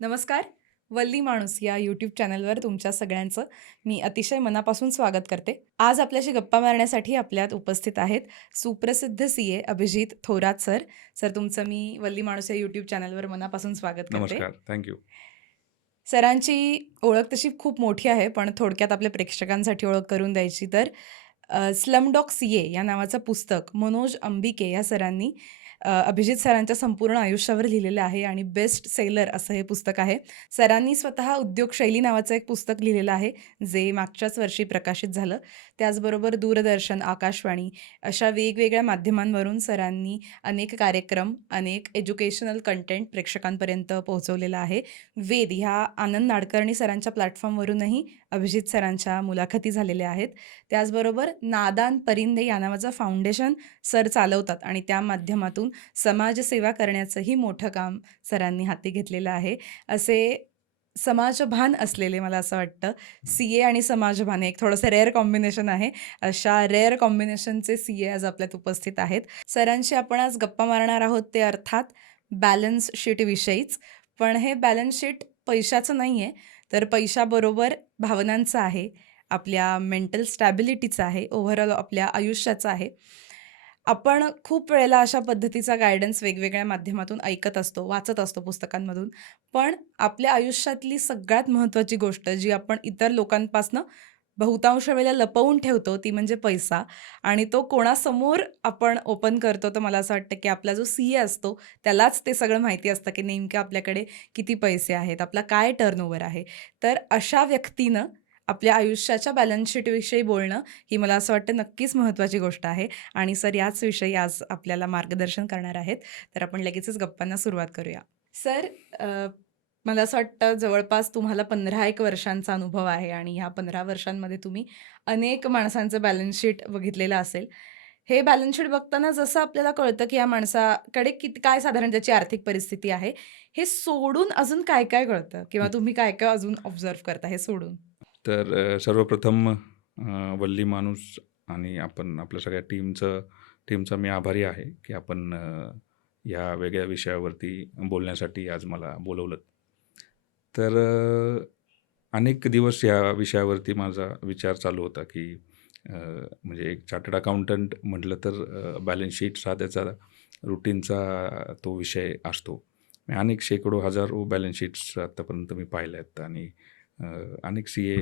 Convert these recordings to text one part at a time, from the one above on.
नमस्कार. वल्ली माणूस या यूट्यूब चॅनलवर तुमच्या सगळ्यांचं मी अतिशय मनापासून स्वागत करते. आज आपल्याशी गप्पा मारण्यासाठी आपल्यात उपस्थित आहेत सुप्रसिद्ध CA Abhijit Thorat sir. Sir, तुमचं मी वल्ली माणूस या यूट्यूब चॅनलवर मनापासून स्वागत करते. नमस्कार. थँक सरांची ओळख तशी खूप मोठी आहे, पण थोडक्यात आपल्या प्रेक्षकांसाठी ओळख करून द्यायची तर स्लमडॉग सीए या नावाचं पुस्तक मनोज अंबिके या सरांनी अभिजित सरांच्या संपूर्ण आयुष्यावर लिहिलेलं आहे आणि बेस्ट सेलर असं हे पुस्तक आहे. सरांनी स्वतः उद्योगशैली नावाचं एक पुस्तक लिहिलेलं आहे, जे मागच्याच वर्षी प्रकाशित झालं. त्याचबरोबर दूरदर्शन, आकाशवाणी अशा वेगवेगळ्या माध्यमांवरून सरांनी अनेक कार्यक्रम, अनेक एज्युकेशनल कंटेंट प्रेक्षकांपर्यंत पोहोचवलेला आहे. वेद ह्या आनंद नाडकर्णी सरांच्या प्लॅटफॉर्मवरूनही अभिजित सरांच्या मुलाखती झालेल्या आहेत. त्याचबरोबर नादान परिंदे या नावाचं फाउंडेशन सर चालवतात आणि त्या माध्यमातून समाजसेवा करण्याचंही मोठं काम सरांनी हाती घेतलेलं आहे. असे समाजभान असलेले, मला असं वाटतं, सीए आणि समाजभान हे एक थोडंसं रेअर कॉम्बिनेशन आहे. अशा रेअर कॉम्बिनेशनचे सीए आज आपल्यात उपस्थित आहेत. सरांशी आपण आज गप्पा मारणार आहोत ते अर्थात बॅलन्स शीटविषयीच. पण हे बॅलन्स शीट पैशाचं नाही आहे, तर पैशाबरोबर भावनांचं आहे, आपल्या मेंटल स्टॅबिलिटीचं आहे, ओव्हरऑल आपल्या आयुष्याचं आहे. आपण खूप वेळेला अशा पद्धतीचा गायडन्स वेगवेगळ्या माध्यमातून ऐकत असतो, वाचत असतो पुस्तकांमधून. पण आपल्या आयुष्यातली सगळ्यात महत्त्वाची गोष्ट जी आपण इतर लोकांपासनं बहुतांश वेळेला लपवून ठेवतो ती म्हणजे पैसा. आणि तो कोणासमोर आपण ओपन करतो, तर मला असं वाटतं की आपला जो सीए असतो त्यालाच ते सगळं माहिती असतं की नेमकं आपल्याकडे किती पैसे आहेत, आपला काय टर्नओव्हर आहे. तर अशा व्यक्तीनं आपल्या आयुष्याच्या बॅलन्स शीटविषयी बोलणं ही मला असं वाटतं नक्कीच महत्त्वाची गोष्ट आहे. आणि सर याच विषयी आज आपल्याला मार्गदर्शन करणार आहेत. तर आपण लगेचच गप्पांना सुरुवात करूया. सर, मला असं वाटतं जवळपास तुम्हाला 15 वर्षांचा अनुभव आहे आणि ह्या 15 वर्षांमध्ये तुम्ही अनेक माणसांचं बॅलन्स शीट बघितलेलं असेल. हे बॅलन्स शीट बघताना जसं आपल्याला कळतं की या माणसाकडे किती काय साधारण त्याची आर्थिक परिस्थिती आहे, हे सोडून अजून काय काय कळतं किंवा तुम्ही काय काय अजून ऑब्झर्व्ह करता हे सोडून? तर सर्वप्रथम वल्ली माणूस आणि आपण आपल्या सगळ्या टीमचा मी आभारी आहे की आपण ह्या वेगळ्या विषयावरती बोलण्यासाठी आज मला बोलवलं. तर अनेक दिवस या विषयावरती माझा विचार चालू होता की म्हणजे एक चार्टर्ड अकाउंटंट म्हटलं तर बॅलन्स शीट्स हा त्याचा रुटीनचा तो विषय असतो. मी अनेक शेकडो हजारो बॅलन्स शीट्स आत्तापर्यंत मी पाहिल्या आहेत आणि अनेक सीए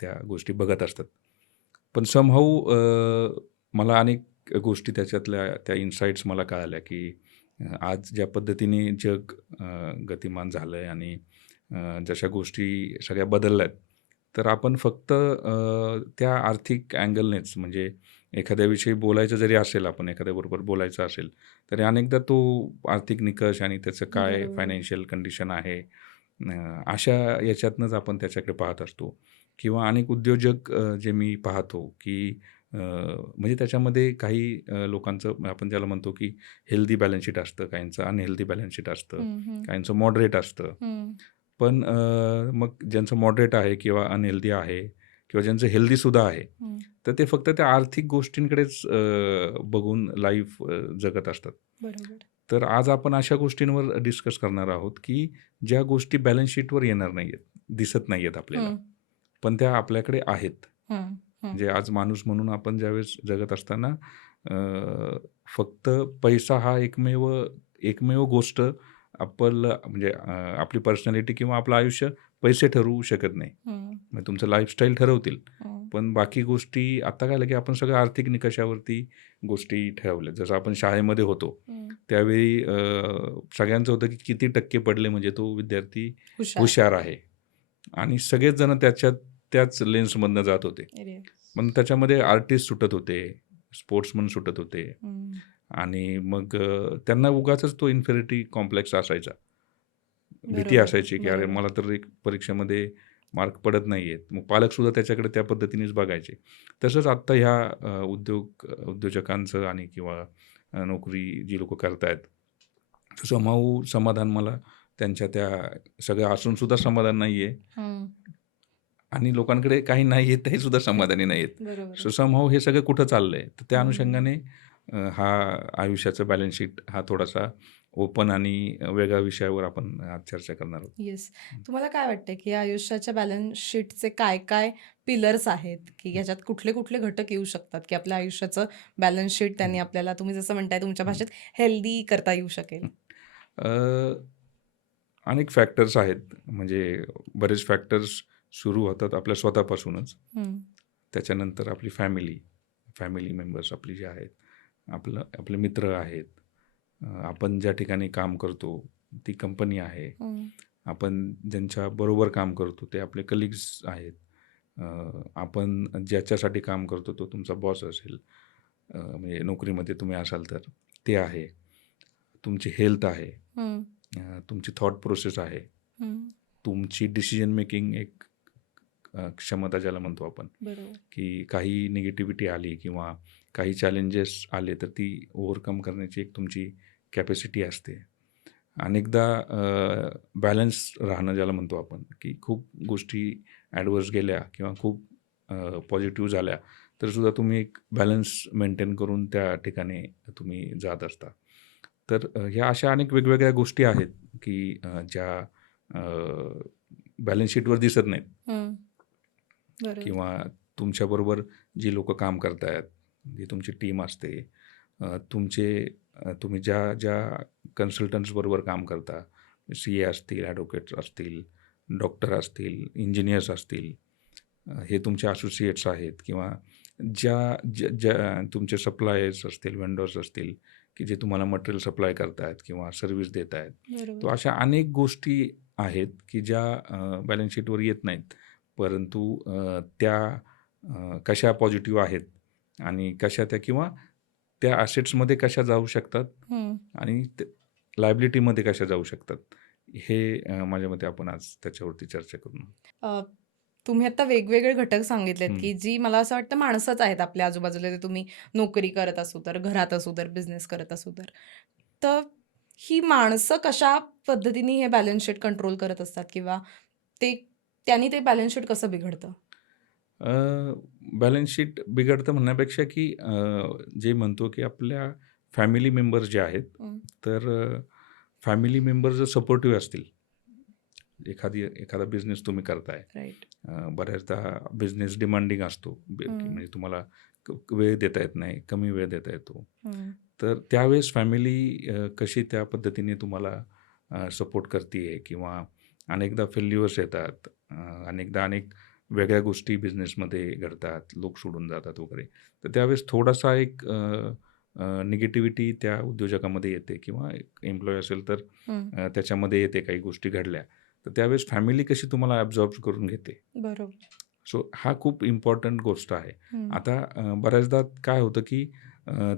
त्या गोष्टी बघत असतात. पण समहाऊ मला अनेक गोष्टी त्याच्यातल्या त्या इन्साईट्स मला कळाल्या की आज ज्या पद्धतीने जग गतिमान झालं आहे आणि जशा गोष्टी सगळ्या बदलल्या आहेत, तर आपण फक्त त्या आर्थिक अँगलनेच म्हणजे एखाद्याविषयी बोलायचं जरी असेल, आपण एखाद्याबरोबर बोलायचं असेल, तरी अनेकदा तो आर्थिक निकष आणि त्याचं काय बरोबर. फायनान्शियल कंडिशन आहे, अशा याच्यातनंच आपण त्याच्याकडे पाहत असतो. किंवा अनेक उद्योजक जे मी पाहतो की म्हणजे त्याच्यामध्ये काही लोकांचं आपण ज्याला म्हणतो की हेल्दी बॅलन्स शीट असतं, काहींचं अनहेल्दी बॅलन्स शीट असतं, हं, हं. काहींचं मॉडरेट असतं. हं. पण मग ज्यांचं मॉडरेट आहे किंवा अनहेल्दी आहे किंवा ज्यांचं हेल्दीसुद्धा आहे, हं. तर ते फक्त त्या आर्थिक गोष्टींकडेच बघून लाईफ जगत असतात. बरोबर. तर आज आपण अशा गोष्टींवर डिस्कस करणार आहोत की ज्या गोष्टी बॅलन्स शीटवर येणार नाही आहेत, दिसत नाही आहेत आपल्याला, हं. पण त्या आपल्याकडे आहेत. हं. हं. म्हणजे आज माणूस म्हणून आपण ज्यावेळेस जगत असताना फक्त पैसा हा एकमेव गोष्ट आपलं म्हणजे आपली पर्सनॅलिटी किंवा आपलं आयुष्य पैसे ठरवू शकत नाही. हं. मग तुमचं लाईफस्टाईल ठरवतील. हं. पण बाकी गोष्टी आता काय झालं की आपण सगळं आर्थिक निकषावरती गोष्टी ठरवल्या. जसं आपण शाळेमध्ये होतो, हं. त्यावेळी सगळ्यांचं होतं की किती टक्के पडले म्हणजे तो विद्यार्थी हुशार. हुशार आहे. आणि सगळेच जण त्याच लेन्समधनं जात होते. येस. पण त्याच्यामध्ये आर्टिस्ट सुटत होते, स्पोर्ट्समन सुटत होते हं. आणि मग त्यांना उगाचच तो इन्फेरिटी कॉम्प्लेक्स असायचा. भीती बरोबर, असायची की अरे बरोबर. मला तर एक परीक्षेमध्ये मार्क पडत नाही आहेत. मग पालकसुद्धा त्याच्याकडे त्या पद्धतीनेच बघायचे. तसंच आत्ता ह्या उद्योजकांचं आणि किंवा नोकरी जी लोकं करतायत, समहाऊ समाधान मला त्यांच्या त्या सगळं असूनसुद्धा समाधान नाही आहे. हं. आणि लोकांकडे काही नाही आहेत, ते सुद्धा समाधानी नाही आहेत. बरोबर सो आहे. समहाऊ हे सगळं कुठं चाललंय? तर त्या हं. अनुषंगाने हा आयुष्याचा बॅलन्स शीट हा थोडासा ओपन आणि वेगळ्या विषयावर आपण आज चर्चा करणार आहोत. येस. तुम्हाला काय वाटतं, की या आयुष्याच्या बॅलन्स शीटचे काय-काय पिलर्स आहेत, की हं, ह्याच्यात कुठले-कुठले घटक येऊ शकतात, की आपल्या आयुष्याचं बॅलन्स शीट त्यांनी हं, आपल्याला तुम्ही जसं म्हणताय तुमच्या हं, भाषेत हेल्दी करता येऊ शकेल? हं. अ, अनेक फॅक्टर्स आहेत. म्हणजे बरेच फॅक्टर्स सुरू होतात आपल्या स्वतःपासूनच. हं, त्याच्यानंतर आपली फॅमिली मेंबर्स आपली जे आहेत, आपले मित्र आहेत. आपण ज्या ठिकाणी काम करतो, ती कंपनी आहे. हं, आपण ज्यांच्याबरोबर काम करतो, ते आपले कलीग्स आहेत. अ, आपण ज्याच्यासाठी काम करतो, तो तुमचा बॉस असेल. म्हणजे नोकरीमध्ये तुम्ही असाल तर ते आहे. तुमची हेल्थ आहे. हं, तुमची थॉट प्रोसेस आहे. हं. तुमची डिसिजन मेकिंग एक क्षमता ज्याला म्हणतो आपण, बरोबर. की काही निगेटिव्हिटी आली किंवा काही चॅलेंजेस आले, तर ती ओव्हरकम करण्याची एक तुमची कॅपॅसिटी असते. अनेकदा बॅलन्स राहणं ज्याला म्हणतो आपण, की खूप गोष्टी ॲडव्हर्स गेल्या किंवा खूप पॉझिटिव्ह झाल्या, तरीसुद्धा तुम्ही एक बॅलन्स मेंटेन करून त्या ठिकाणी तुम्ही जात असता. तर ह्या अशा अनेक वेगवेगळ्या गोष्टी आहेत, की ज्या बॅलन्स शीटवर दिसत नाहीत. हं, बरोबर. किंवा तुमच्याबरोबर जी लोकं काम करतायत, जी तुमची टीम असते, तुम्ही ज्या कन्सल्टंट्सबरोबर काम करता, सी-ए असतील, ॲडव्होकेट्स असतील, डॉक्टर असतील, इंजिनियर्स असतील, हे तुमचे असोसिएट्स आहेत किंवा ज्या तुमचे सप्लायर्स असतील, व्हेंडर्स असतील, की जे तुम्हाला मटेरियल सप्लाय करतायत किंवा सर्व्हिस देत आहेत. तो बरोबर. अशा अनेक गोष्टी आहेत, की ज्या बॅलन्स शीटवर येत नाहीत. परंतु त्या कशा पॉझिटिव्ह आहेत आणि कशा त्या किंवा त्या ॲसेट्समध्ये कशा जाऊ शकतात हं. आणि लायबिलिटीमध्ये कशा जाऊ शकतात. हे माझ्या मते आपण आज त्याच्यावरती चर्चा करू. अ, तुम्ही आता वेगवेगळे घटक सांगितलेत, हं. की जी मला असं वाटतं माणसंच आहेत आपल्या आजूबाजूला. ते तुम्ही नोकरी करत असू तर, घरात असू तर, बिझनेस करत असू तर. तर ही माणसं कशा पद्धतीने हे बॅलन्स शीट कंट्रोल करत असतात किंवा ते त्यांनी ते बॅलन्स शीट कसं बिघडतं? बॅलन्स शीट बिघडतं म्हणण्यापेक्षा की जे म्हणतो की आपल्या फॅमिली मेंबर्स जे आहेत, हं, तर फॅमिली मेंबर जर सपोर्टिव्ह असतील, एखादा बिझनेस तुम्ही करताय. राइट. बऱ्याचदा बिझनेस डिमांडिंग असतो. की हं, म्हणजे तुम्हाला वेळ देता येत नाही, कमी वेळ देता येतो. हं, तर त्यावेळेस फॅमिली कशी त्या पद्धतीने तुम्हाला सपोर्ट करतीये किंवा अनेकदा फेल्युअर्स येतात. अनेकदा अनेक वेगळ्या गोष्टी बिझनेसमध्ये घडतात, लोक सोडून जातात वगैरे. तर त्यावेळेस थोडासा एक निगेटिव्हिटी त्या उद्योजकामध्ये येते किंवा एक एम्प्लॉयी असेल तर हं. त्याच्यामध्ये येते काही गोष्टी घडल्या. तर त्यावेळेस फॅमिली कशी तुम्हाला ॲब्झॉर्ब करून घेते. बरोबर. सो हा खूप इम्पॉर्टंट गोष्ट आहे. हं, आता बऱ्याचदा काय होतं, की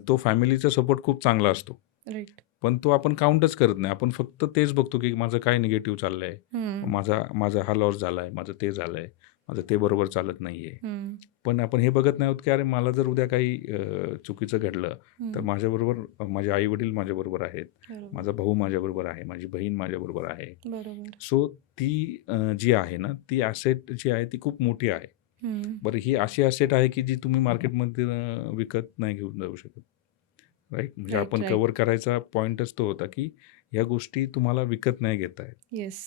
तो फॅमिलीचा सपोर्ट खूप चांगला असतो. राइट. पण तो आपण काउंटच करत नाही. आपण फक्त तेच बघतो, की माझं काय निगेटिव्ह चाललंय. हं, माझा माझा हा लॉस झालाय, माझं ते झालंय, माझं ते बरोबर चालत नाहीये. हं, पण आपण हे बघत नाही आहोत, की अरे मला जर उद्या काही चुकीचं घडलं, तर हं. माझ्याबरोबर माझे आई-वडील माझ्याबरोबर आहेत. बरोबर, माझा भाऊ माझ्याबरोबर आहे. माझी बहीण माझ्याबरोबर आहे. बरोबर. सो ती जी आहे ना, ती ॲसेट जी आहे ती खूप मोठी आहे. हं, बरं ही अशी ॲसेट आहे, की जी तुम्ही मार्केटमध्ये विकत नाही घेऊन जाऊ शकत. राइट? म्हणजे राइट, आपण राइट. कव्हर करायचा पॉइंटच तो होता, की ह्या गोष्टी तुम्हाला विकत नाही घेता येत. येस.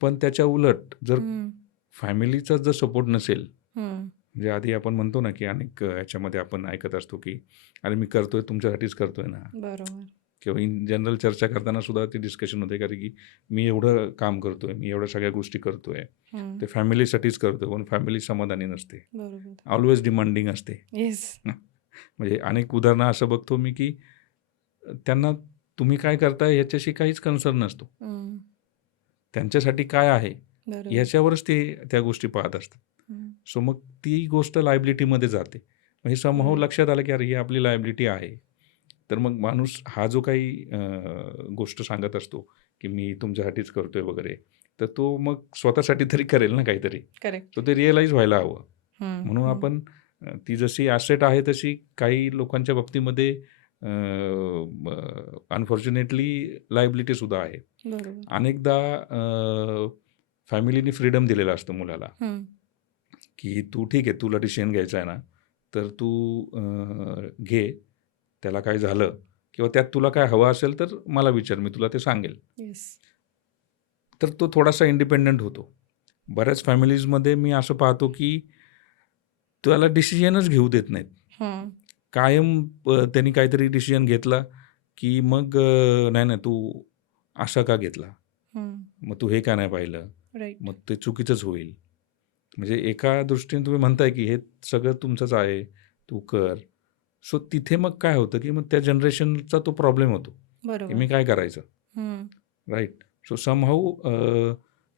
पण त्याच्या उलट जर हं, फॅमिलीचा जर सपोर्ट नसेल, हं. म्हणजे आधी आपण म्हणतो ना, की अनेक ह्याच्यामध्ये आपण ऐकत असतो, की "अरे मी करतोय तुमच्यासाठीच करतोय ना." बरोबर. किंवा इन जनरल चर्चा करताना सुद्धा ती डिस्कशन होते, कारण की मी एवढं काम करतोय, मी एवढ्या सगळ्या गोष्टी करतोय. हं, ते फॅमिलीसाठीच करतोय, पण फॅमिली समाधानी नसते. बरोबर. ऑल्वेज डिमांडिंग असते. येस. म्हणजे अनेक उदाहरणं असं बघतो मी, की त्यांना तुम्ही काय करताय ह्याच्याशी काहीच कन्सर्न नसतो. हं, त्यांच्यासाठी काय आहे, बरोबर. ह्याच्यावरच ते त्या गोष्टी पाहत असतात. हं, सो मग ती गोष्ट लायबिलिटीमध्ये जाते. मग हे समहाऊ राइट. लक्षात आलं, की अरे ही आपली लायबिलिटी आहे. तर मग माणूस हा जो काही गोष्ट सांगत असतो, की मी तुमच्यासाठीच करतोय वगैरे, तर तो मग स्वतःसाठी तरी करेल ना काहीतरी. करेक्ट. तर ते रिअलाईज व्हायला हवं. हं, म्हणून हं. आपण ती जशी ॲसेट आहे तशी काही लोकांच्या बाबतीमध्ये अनफॉर्च्युनेटली लायबिलिटीसुद्धा आहे. बरोबर. अनेकदा फॅमिलीनी फ्रीडम दिलेलं असतं मुलाला, हं, की तू ठीक आहे, तुला डिसिजन घ्यायचा आहे ना, तर तू घे. त्याला काय झालं किंवा त्यात तुला काय हवं असेल तर मला विचार, मी तुला ते सांगेल. येस. तर तो थोडासा इंडिपेंडंट होतो. बऱ्याच फॅमिलीजमध्ये मी असं पाहतो की त्याला डिसिजनच घेऊ देत नाहीत. हं. कायम त्यांनी काहीतरी डिसिजन घेतला की मग नाही, नाही तू असा का घेतला? हं. मग तू हे का नाही पाहिलं? राइट. मग ते चुकीचंच होईल. म्हणजे एका दृष्टीने तुम्ही म्हणताय की हे सगळं तुमचंच आहे, तू कर. सो तिथे मग काय होतं की मग त्या जनरेशनचा तो प्रॉब्लेम होतो, की बरोबर. मी काय करायचं? हं. राइट. सो समहाऊ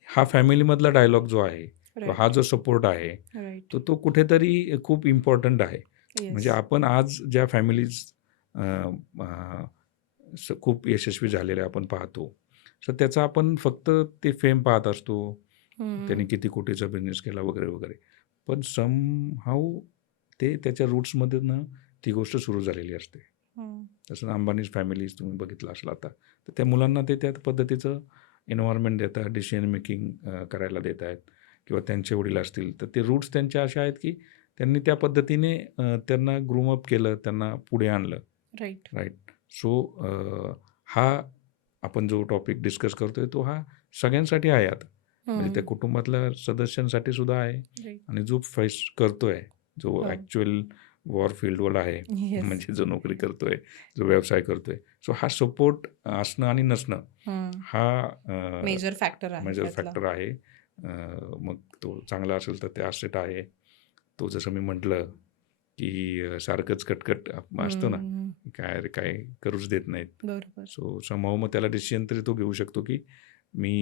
हा फॅमिलीमधला डायलॉग जो आहे किंवा हा राइट. जो सपोर्ट आहे, राइट. तर तो कुठेतरी खूप इम्पॉर्टंट आहे. म्हणजे येस. आपण आज ज्या फॅमिलीज खूप यशस्वी झालेल्या आपण पाहतो. तर त्याचा आपण फक्त ते फेम पाहत असतो. त्याने हं. किती कोटीचा बिझनेस केला वगैरे, वगैरे. पण समहाऊ ते त्याच्या रूट्समधनं ती गोष्ट सुरू झालेली असते. हं. जसं अंबानीज फॅमिलीज तुम्ही बघितलं असाल आता. तर त्या मुलांना ते त्या पद्धतीचं एन्व्हायर्नमेंट देतात, डिसिजन मेकिंग करायला देत आहेत किंवा त्यांचे वडील असतील, तर ते रूट्स त्यांचे असे आहेत की त्यांनी त्या पद्धतीने त्यांना ग्रूम अप केलं, त्यांना पुढे आणलं. राइट. राईट. सो हा आपण जो टॉपिक डिस्कस करतोय तो हा सगळ्यांसाठी आहे आता. म्हणजे त्या हं. कुटुंबातल्या सदस्यांसाठी सुद्धा आहे राइट. आणि जो फेस करतोय, जो हो. ॲक्चुअल वॉर फील्डवर आहे, येस. म्हणजे जो नोकरी करतोय, जो व्यवसाय करतोय. सो हा सपोर्ट असणं आणि नसणं हं. हा मेजर फॅक्टर आहे मेजर त्यातला. फॅक्टर आहे. मग तो चांगला असेल तर ते ॲसेट आहे. तो जसं मी म्हटलं, की सारखंच कटकट असतो ना, हं. काय रे काय करूच देत नाहीत. बरोबर. सो समहाऊ मग त्याला डिसिजन तरी तो घेऊ शकतो, की मी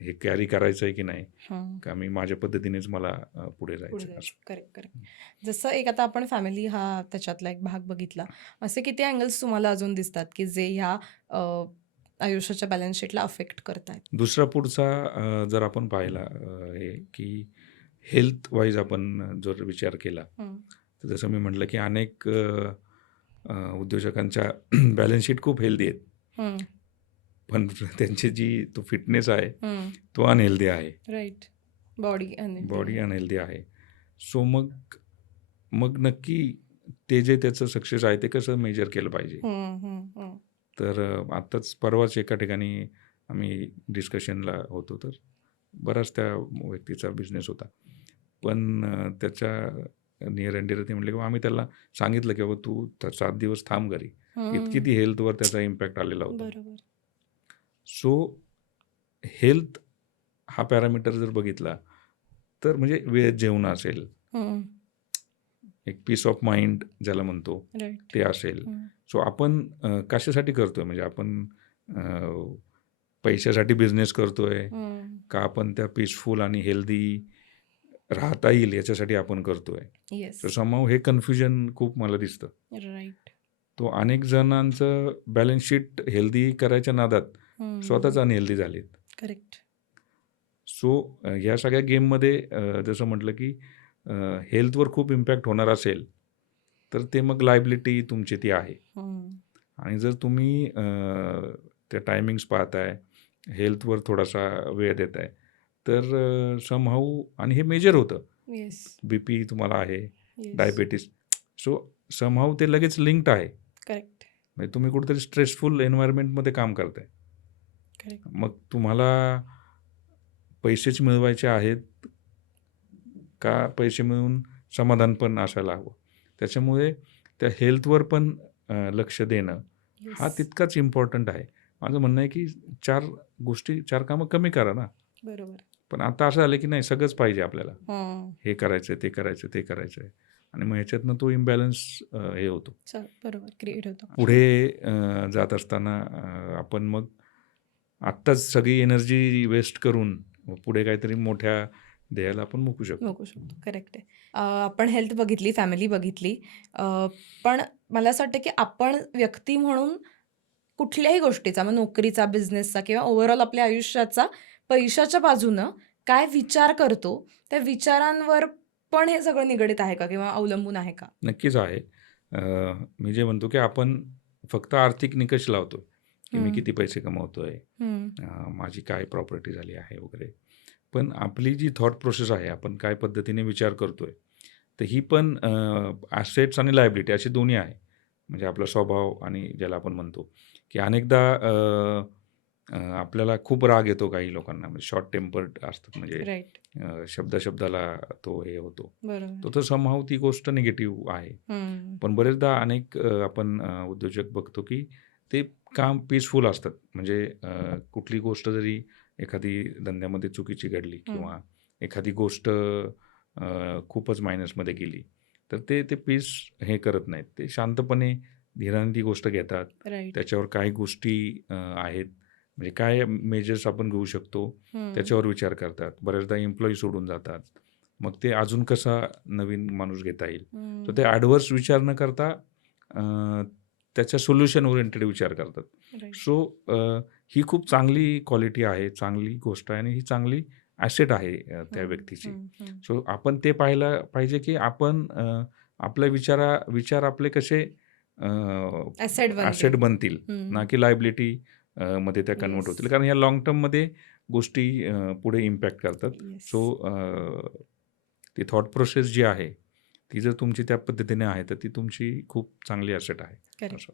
हे कॅरी करायचं आहे की नाही, हां. का मी माझ्या पद्धतीनेच मला पुढे पुढे जायचं आहे जायचं. असं. Correct, correct. जसं एक आता आपण फॅमिली हा त्याच्यातला एक भाग बघितला. असे किती अँगल्स तुम्हाला अजून दिसतात, की जे ह्या आयुष्याच्या बॅलन्स शीटला अफेक्ट करतायत? दुसरा पुढचा जर आपण पाहिला हे की हेल्थ वाईज आपण जर विचार केला, हं. तर जसं मी म्हटलं, की अनेक उद्योजकांच्या बॅलन्स शीट खूप हेल्दी आहेत. हं. पण त्यांची जी तो फिटनेस आहे, हं. तो अनहेल्दी आहे. राइट. बॉडी अनहेल्दी बॉडी आहे. अनहेल्दी आहे. सो मग मग नक्की ते जे त्याचं सक्सेस आहे ते कसं मेजर केलं पाहिजे? हं, हं, हं. तर आत्ताच परवाच एका ठिकाणी आम्ही डिस्कशनला होतो, तर बराच त्या व्यक्तीचा बिझनेस होता. पण त्याच्या नियर अँड डिअर ते म्हटले, की आम्ही त्याला सांगितलं, की बाबा तू 7 दिवस थांब घरी. इतकी हं. ती हेल्थवर त्याचा इम्पॅक्ट आलेला होता. बरोबर. सो हेल्थ हा पॅरामीटर जर बघितला, तर म्हणजे वेळेत जेवण असेल, हं. एक पीस ऑफ माइंड ज्याला म्हणतो, राइट. ते असेल. हं. सो आपण कशासाठी करतोय? म्हणजे आपण अ, पैशासाठी बिझनेस करतोय हं. का आपण त्या पीसफुल आणि हेल्दी राहता येईल याच्यासाठी आपण करतोय? येस. सो समहाऊ हे कन्फ्युजन खूप मला दिसतं. राइट. तो अनेक जणांचं बॅलन्स शीट हेल्दी करायच्या नादात स्वतःच हं. अनहेल्दी झालेत. करेक्ट. सो ह्या सगळ्या गेममध्ये जसं म्हटलं, की हेल्थवर खूप इम्पॅक्ट होणार असेल, तर ते मग लायबिलिटी तुमची ती आहे. हं. आणि जर तुम्ही त्या टायमिंग्स पाहताय, हेल्थवर थोडासा वेळ देताय, तर समहाऊ आणि हे मेजर होतं. येस. बीपी तुम्हाला आहे, येस. डायबिटीज. सो समहाऊ ते लगेच लिंक्ड आहे. करेक्ट. म्हणजे तुम्ही कुठेतरी स्ट्रेसफुल एन्व्हायर्नमेंटमध्ये काम करताय. करेक्ट. मग तुम्हाला पैसेच मिळवायचे आहेत का पैसे मिळवून समाधान पण असायला हवं. त्याच्यामुळे त्या हेल्थवर पण लक्ष देणं हा येस. तितकाच इम्पॉर्टंट आहे. माझं म्हणणं आहे की 4 कामं कमी करा ना. बरोबर. पण आता असं झालं की नाही सगळंच पाहिजे आपल्याला. हं. हे करायचं आहे, ते करायचं आहे, ते करायचं आहे आणि मग ह्याच्यातनं तो इम्बॅलन्स हे होतो. बरोबर क्रिएट होतो. पुढे जात असताना आपण मग आत्ताच सगळी एनर्जी वेस्ट करून पुढे काहीतरी मोठ्या ध्येयाला आपण मुकू शकतो. नको शकतो. करेक्ट आहे. आपण हेल्थ बघितली, फॅमिली बघितली. अ, पण मला असं वाटतं, की आपण व्यक्ती म्हणून कुठल्याही गोष्टीचा, मग नोकरीचा, बिझनेसचा किंवा ओव्हरऑल आपल्या आयुष्याचा पैशाच्या बाजूनं काय विचार करतो, त्या विचारांवर पण हे सगळं निगडीत आहे का किंवा अवलंबून आहे का? नक्कीच आहे. मी जे म्हणतो की आपण फक्त आर्थिक निकष लावतो, की मी हं. किती पैसे कमवतोय, हं. माझी काय प्रॉपर्टी झाली आहे वगैरे. पण आपली जी थॉट प्रोसेस आहे, आपण काय पद्धतीने विचार करतोय, तर ही पण ॲसेट्स आणि लायबिलिटी अशी दोन्ही आहे. म्हणजे आपला स्वभाव आणि ज्याला आपण म्हणतो, की अनेकदा आपल्याला खूप राग येतो काही लोकांना, म्हणजे शॉर्ट टेम्पर्ड असतात, म्हणजे राइट. शब्दाला तो हे होतो. बरोबर. तर समहाऊ ती गोष्ट निगेटिव्ह आहे. हं. पण बरेचदा अनेक आपण उद्योजक बघतो, की ते काम पीसफुल असतात. म्हणजे कुठली गोष्ट जरी एखादी धंद्यामध्ये चुकीची घडली हं. किंवा एखादी गोष्ट खूपच मायनसमध्ये गेली, तर ते पीस हे करत नाहीत. ते शांतपणे, धीराने ती गोष्ट घेतात. राइट. त्याच्यावर काय गोष्टी आहेत, म्हणजे काय मेजर्स आपण घेऊ शकतो, हं. त्याच्यावर विचार करतात. बऱ्याचदा एम्प्लॉयी सोडून जातात. मग ते अजून कसा नवीन माणूस घेता येईल. तर हं. ते ॲडव्हर्स विचार न करता त्याच्या सोल्युशन ओरिएंटेड विचार करतात. राइट. सो ही खूप चांगली क्वालिटी आहे, चांगली गोष्ट आहे आणि ही चांगली ॲसेट आहे त्या हं, व्यक्तीची. हं, हं. सो आपण ते पाहायला पाहिजे, की आपण आपल्या विचार आपले कसे ॲसेट ॲसेट बनतील. बनतील, ना हं. की लायबिलिटी मध्ये त्या कन्व्हर्ट येस. होतील. कारण ह्या लाँग टर्ममध्ये गोष्टी पुढे इम्पॅक्ट करतात. येस. सो ती थॉट प्रोसेस जी आहे, ती जर तुमची त्या पद्धतीने आहे, तर ती तुमची खूप चांगली ॲसेट आहे. असं. करेक्ट.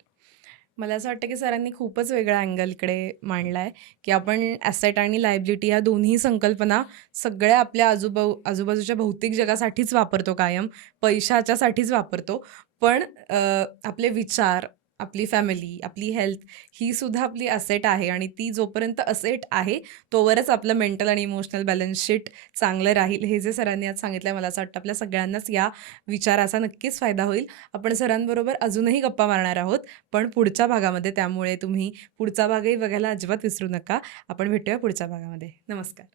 मला असं वाटतं की सरांनी खूपच वेगळा अँगल इकडे मांडला आहे, की आपण ॲसेट आणि लायबिलिटी या दोन्ही संकल्पना सगळ्या आपल्या आजूबाजूच्या भौतिक जगासाठीच वापरतो कायम, पैशाच्यासाठीच वापरतो. पण आपले विचार, आपली फॅमिली, आपली हेल्थ ही सुद्धा आपली ॲसेट आहे आणि ती जोपर्यंत असेट आहे, तोवरच आपलं मेंटल आणि इमोशनल बॅलन्स शीट चांगलं राहील. हे जे सरांनी आज सांगितलं मला असं वाटतं आपल्या सगळ्यांनाच या विचाराचा नक्कीच फायदा होईल. आपण सरांबरोबर अजूनही गप्पा मारणार आहोत. पण पुढच्या भागामध्ये. त्यामुळे तुम्ही पुढचा भागही बघायला अजिबात विसरू नका. आपण भेटूया पुढच्या भागामध्ये. नमस्कार.